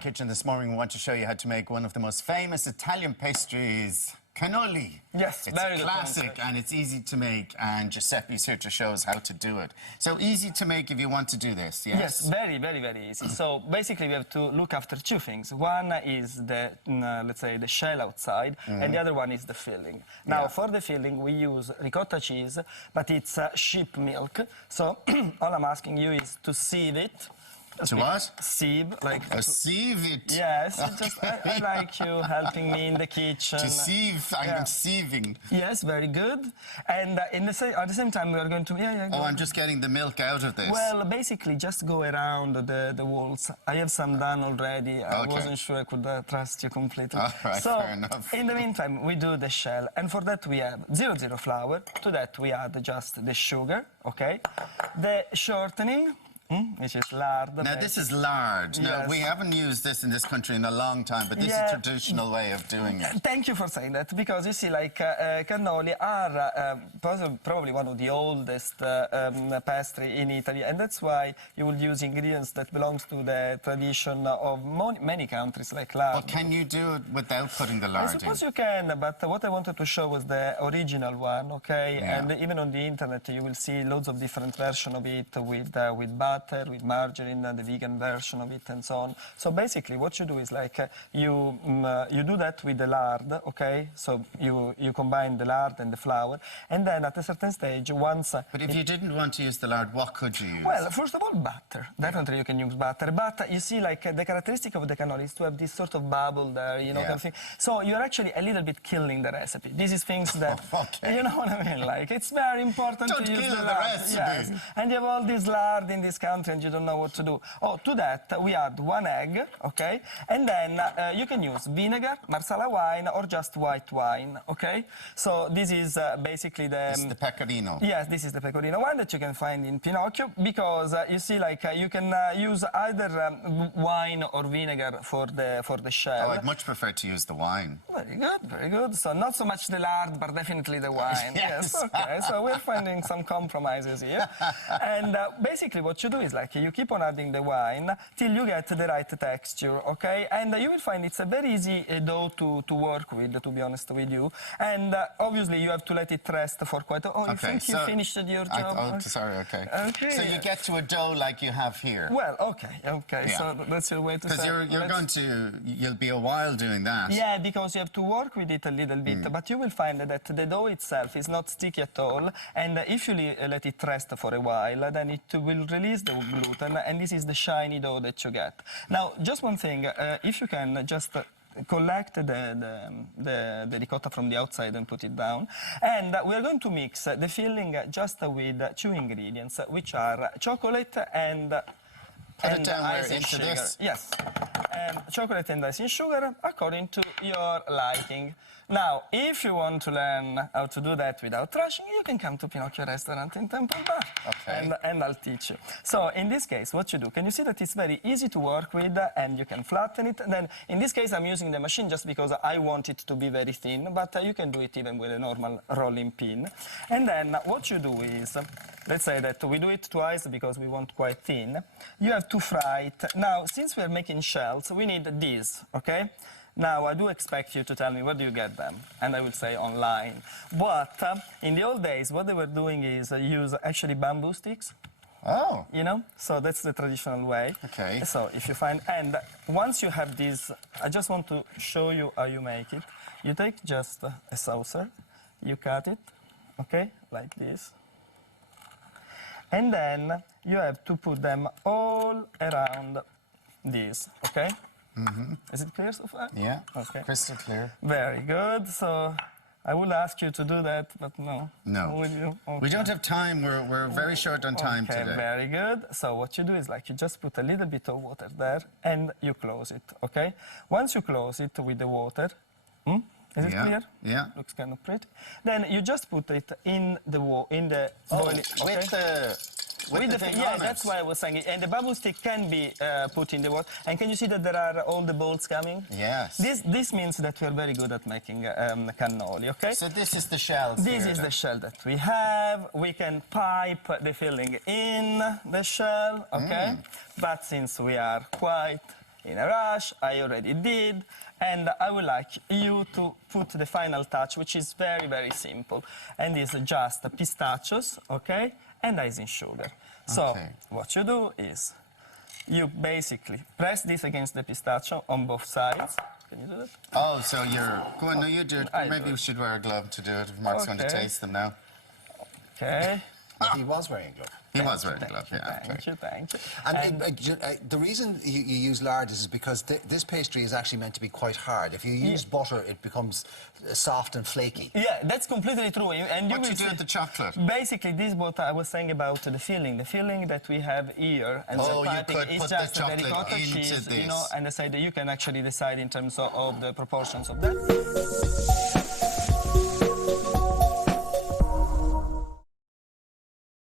kitchen this morning. We want to show you how to make one of the most famous Italian pastries, Cannoli. Yes, it's very a good classic concept. and it's easy to make, and Giuseppe's here to show us how to do it. So easy to make if you want to do this, yes? Yes, very, very, very easy. So basically we have to look after two things. One is the, let's say, the shell outside, and the other one is the filling. Now, for the filling, we use ricotta cheese, but it's sheep milk. So all I'm asking you is to sieve it. To what? Sieve, like... sieve it? Yes, I like you helping me in the kitchen. To sieve, I'm sieving. Yes, very good. And at the same time, we are going to... Oh, I'm just getting the milk out of this. Well, basically, just go around the walls. I have some done already. I wasn't sure I could trust you completely. All right, so, fair enough. in the meantime, we do the shell. And for that, we have 0,0 flour. To that, we add just the sugar, okay? The shortening, which is lard. Now, this is lard. Yes. Now, we haven't used this in this country in a long time, but this is a traditional way of doing it. Thank you for saying that, because you see, like, cannoli are probably one of the oldest pastry in Italy, and that's why you will use ingredients that belongs to the tradition of many countries, like lard. But can you do it without putting the lard in? I suppose you can, but what I wanted to show was the original one, okay? Yeah. And even on the internet, you will see loads of different versions of it with butter, with margarine, the vegan version of it, and so on. So basically, what you do is like you do that with the lard, okay? So you combine the lard and the flour, and then at a certain stage, once. But if you didn't want to use the lard, what could you use? Well, first of all, butter. Definitely, you can use butter. But you see, like the characteristic of the cannoli is to have this sort of bubble there, you know, kind of thing. So you're actually a little bit killing the recipe. This is things that you know what I mean. Like it's very important to use the lard. Recipe. Yes. And you have all this lard in this country, and you don't know what to do. Oh, to that we add 1 egg, okay, and then you can use vinegar, marsala wine, or just white wine, okay. So this is basically the. This is the pecorino. Yes, this is the pecorino one that you can find in Pinocchio, because you see, like you can use either wine or vinegar for the shell. Oh, I'd much prefer to use the wine. Very good, very good. So not so much the lard, but definitely the wine. Yes. Okay. So we're finding some compromises here. And basically what you do is like you keep on adding the wine till you get the right texture, okay? And you will find it's a very easy dough to work with, to be honest with you. And obviously you have to let it rest for quite a... Oh, you think you finished your job? Sorry, okay. So Okay. you get to a dough like you have here. Well, okay. Yeah. So that's your way to say. Because you'll be a while doing that. Yeah, because you have to work with it a little bit, but you will find that the dough itself is not sticky at all, and if you let it rest for a while, then it will release the gluten, and this is the shiny dough that you get. Now, just one thing, if you can just collect the ricotta from the outside and put it down, and we're going to mix the filling just with 2 ingredients, which are chocolate and Put it down where, icing into sugar. this? Yes. Chocolate and icing sugar according to your liking. Now, if you want to learn how to do that without rushing, you can come to Pinocchio restaurant in Temple Bar. Okay. And I'll teach you. So in this case, what you do, can you see that it's very easy to work with and you can flatten it? Then in this case, I'm using the machine just because I want it to be very thin, but you can do it even with a normal rolling pin. And then what you do is, let's say that we do it twice because we want quite thin. You have to fry it. Now, since we're making shells, we need these, okay? Now, I do expect you to tell me where do you get them, and I will say online. But in the old days, what they were doing is use actually bamboo sticks. Oh. You know, so that's the traditional way. Okay. So if you find, and once you have this, I just want to show you how you make it. You take just a saucer, you cut it, okay, like this. And then you have to put them all around this, okay? Is it clear so far? Yeah, okay. Crystal clear. Very good. So I would ask you to do that, but no. No. Would you? Okay. We don't have time. We're very short on time today. Very good. So what you do is like you just put a little bit of water there and you close it, okay? Once you close it with the water, is it clear? Yeah. Looks kind of pretty. Then you just put it in the boiling. With the thing yeah, on that's it. why I was saying it. And the bamboo stick can be put in the water. And can you see that there are all the balls coming? Yes. This means that we are very good at making cannoli, okay? So this is the shell. This is the shell that we have. We can pipe the filling in the shell, okay? But since we are quite in a rush. I already did. And I would like you to put the final touch, which is very, very simple. And it's just pistachios, okay, and icing sugar. So what you do is you basically press this against the pistachio on both sides. Can you do that? Oh, so you're... Go on, no, you do it. Maybe we should wear a glove to do it if Mark's going to taste them now. Okay. He was wearing a glove. He was wearing a glove, yeah. Thank you, thank you. And the reason you use lard is because this pastry is actually meant to be quite hard. If you use butter, it becomes soft and flaky. Yeah, that's completely true. And What do you do with the chocolate? Basically, this is what I was saying about the filling. The filling that we have here and Oh, the you piping could is put just the a chocolate ricotta into cheese, this. you know, and I said that you can actually decide in terms of the proportions of that.